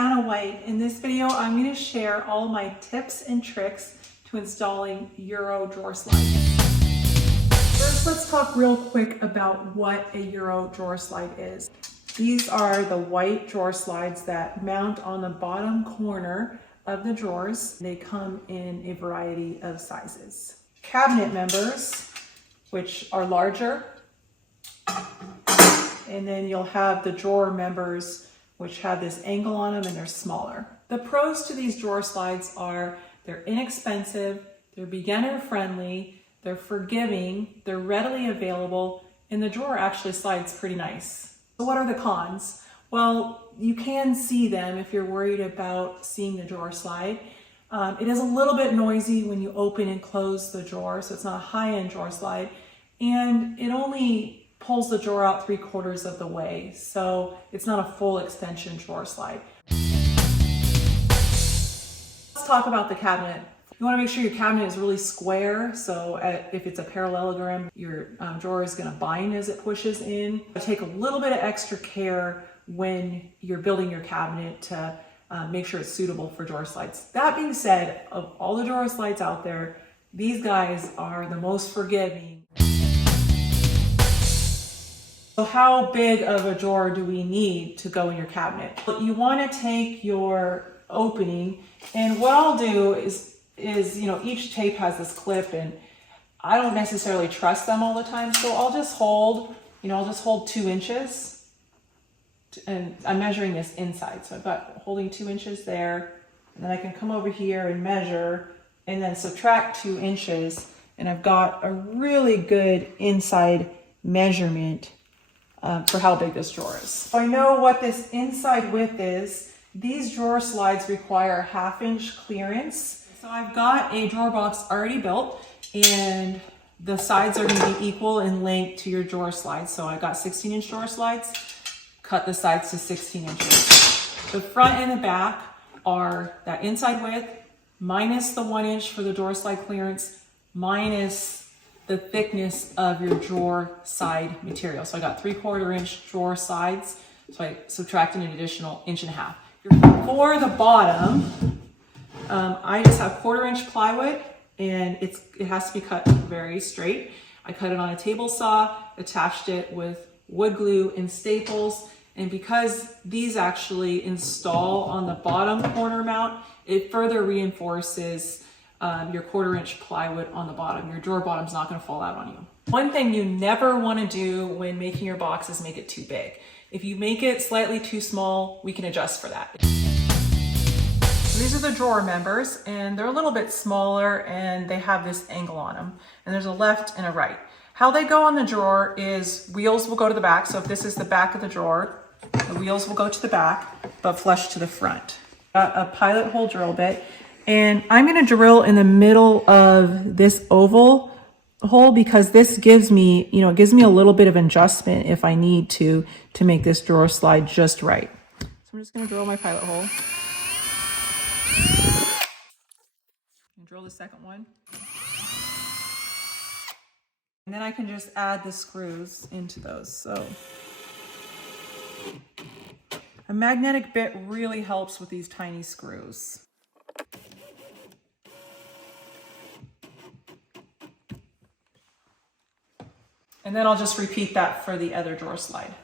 Anna White. In this video, I'm going to share all my tips and tricks to installing Euro drawer slides. First, let's talk real quick about what a Euro drawer slide is. These are the white drawer slides that mount on the bottom corner of the drawers. They come in a variety of sizes. Cabinet members, which are larger, and then you'll have the drawer members which have this angle on them and they're smaller. The pros to these drawer slides are they're inexpensive, they're beginner friendly, they're forgiving, they're readily available, and the drawer actually slides pretty nice. So what are the cons? Well, you can see them if you're worried about seeing the drawer slide. It is a little bit noisy when you open and close the drawer, so it's not a high-end drawer slide, and it only pulls the drawer out 3/4 of the way, so it's not a full extension drawer slide. Let's talk about the cabinet. You want to make sure your cabinet is really square, so if it's a parallelogram, your drawer is going to bind as it pushes in. Take a little bit of extra care when you're building your cabinet to make sure it's suitable for drawer slides. That being said, of all the drawer slides out there, these guys are the most forgiving. So how big of a drawer do we need to go in your cabinet? You want to take your opening, and what I'll do is each tape has this clip, and I don't necessarily trust them all the time, so I'll just hold 2 inches, and I'm measuring this inside, so I've got holding 2 inches there, and then I can come over here and measure, and then subtract 2 inches, and I've got a really good inside measurement for how big this drawer is. So I know what this inside width is. These drawer slides require 1/2 inch clearance. So I've got a drawer box already built, and the sides are going to be equal in length to your drawer slides. So I've got 16-inch drawer slides, cut the sides to 16 inches. The front and the back are that inside width minus the 1 inch for the drawer slide clearance minus the thickness of your drawer side material. So I got 3/4 inch drawer sides, so I subtracted an additional 1.5 inches. For the bottom, I just have 1/4 inch plywood, and it has to be cut very straight. I cut it on a table saw, attached it with wood glue and staples, and because these actually install on the bottom corner mount, it further reinforces your 1/4 inch plywood on the bottom. Your drawer bottom's not going to fall out on you. One thing you never want to do when making your box is make it too big. If you make it slightly too small, we can adjust for that. These are the drawer members, and they're a little bit smaller, and they have this angle on them. And there's a left and a right. How they go on the drawer is wheels will go to the back. So if this is the back of the drawer, the wheels will go to the back, but flush to the front. Got a pilot hole drill bit. And I'm going to drill in the middle of this oval hole because this gives me, it gives me a little bit of adjustment if I need to make this drawer slide just right. So I'm just going to drill my pilot hole. And drill the second one. And then I can just add the screws into those. So a magnetic bit really helps with these tiny screws. And then I'll just repeat that for the other drawer slide.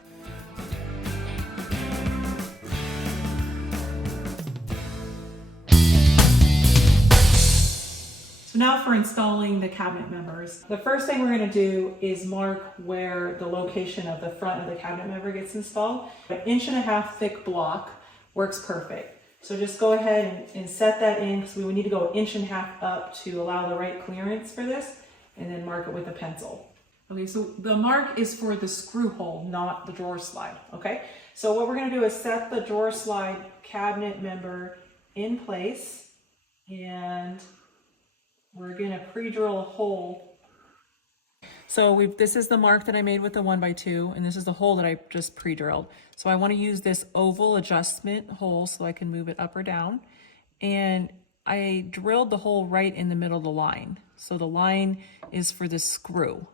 So now for installing the cabinet members. The first thing we're going to do is mark where the location of the front of the cabinet member gets installed. An 1.5 inch thick block works perfect. So just go ahead and set that in, because we would need to go 1.5 inches up to allow the right clearance for this, and then mark it with a pencil. Okay, so the mark is for the screw hole, not the drawer slide, okay? So what we're gonna do is set the drawer slide cabinet member in place, and we're gonna pre-drill a hole. So this is the mark that I made with the 1x2, and this is the hole that I just pre-drilled. So I wanna use this oval adjustment hole so I can move it up or down. And I drilled the hole right in the middle of the line. So the line is for the screw.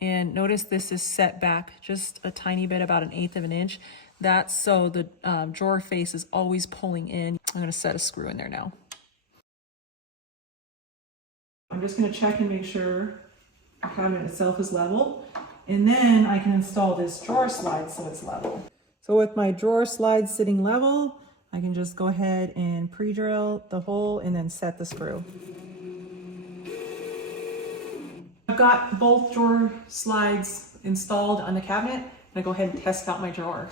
And notice this is set back just a tiny bit, about 1/8 of an inch. That's so the drawer face is always pulling in. I'm gonna set a screw in there now. I'm just gonna check and make sure the cabinet itself is level. And then I can install this drawer slide so it's level. So with my drawer slide sitting level, I can just go ahead and pre-drill the hole and then set the screw. I've got both drawer slides installed on the cabinet. I'm gonna go ahead and test out my drawer.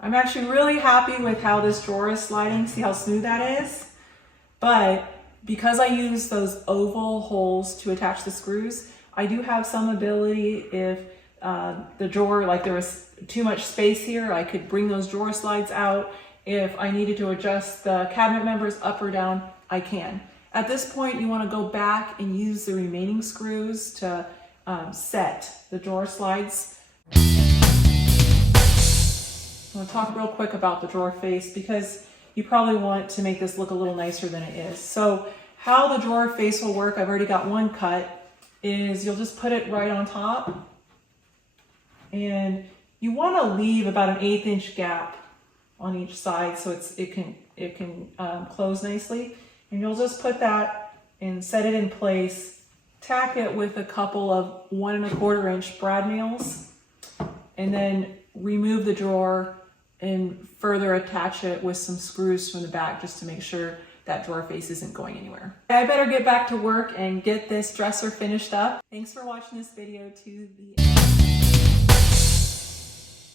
I'm actually really happy with how this drawer is sliding. See how smooth that is? But because I use those oval holes to attach the screws, I do have some ability if the drawer, like there was too much space here, I could bring those drawer slides out. If I needed to adjust the cabinet members up or down, I can. At this point, you want to go back and use the remaining screws to set the drawer slides. I'm going to talk real quick about the drawer face because you probably want to make this look a little nicer than it is. So how the drawer face will work, I've already got one cut, is you'll just put it right on top. And you want to leave about an 1/8 inch gap on each side so it can close nicely. And you'll just put that and set it in place. Tack it with a couple of 1 1/4 inch brad nails, and then remove the drawer and further attach it with some screws from the back just to make sure that drawer face isn't going anywhere. I better get back to work and get this dresser finished up. Thanks for watching this video to the end.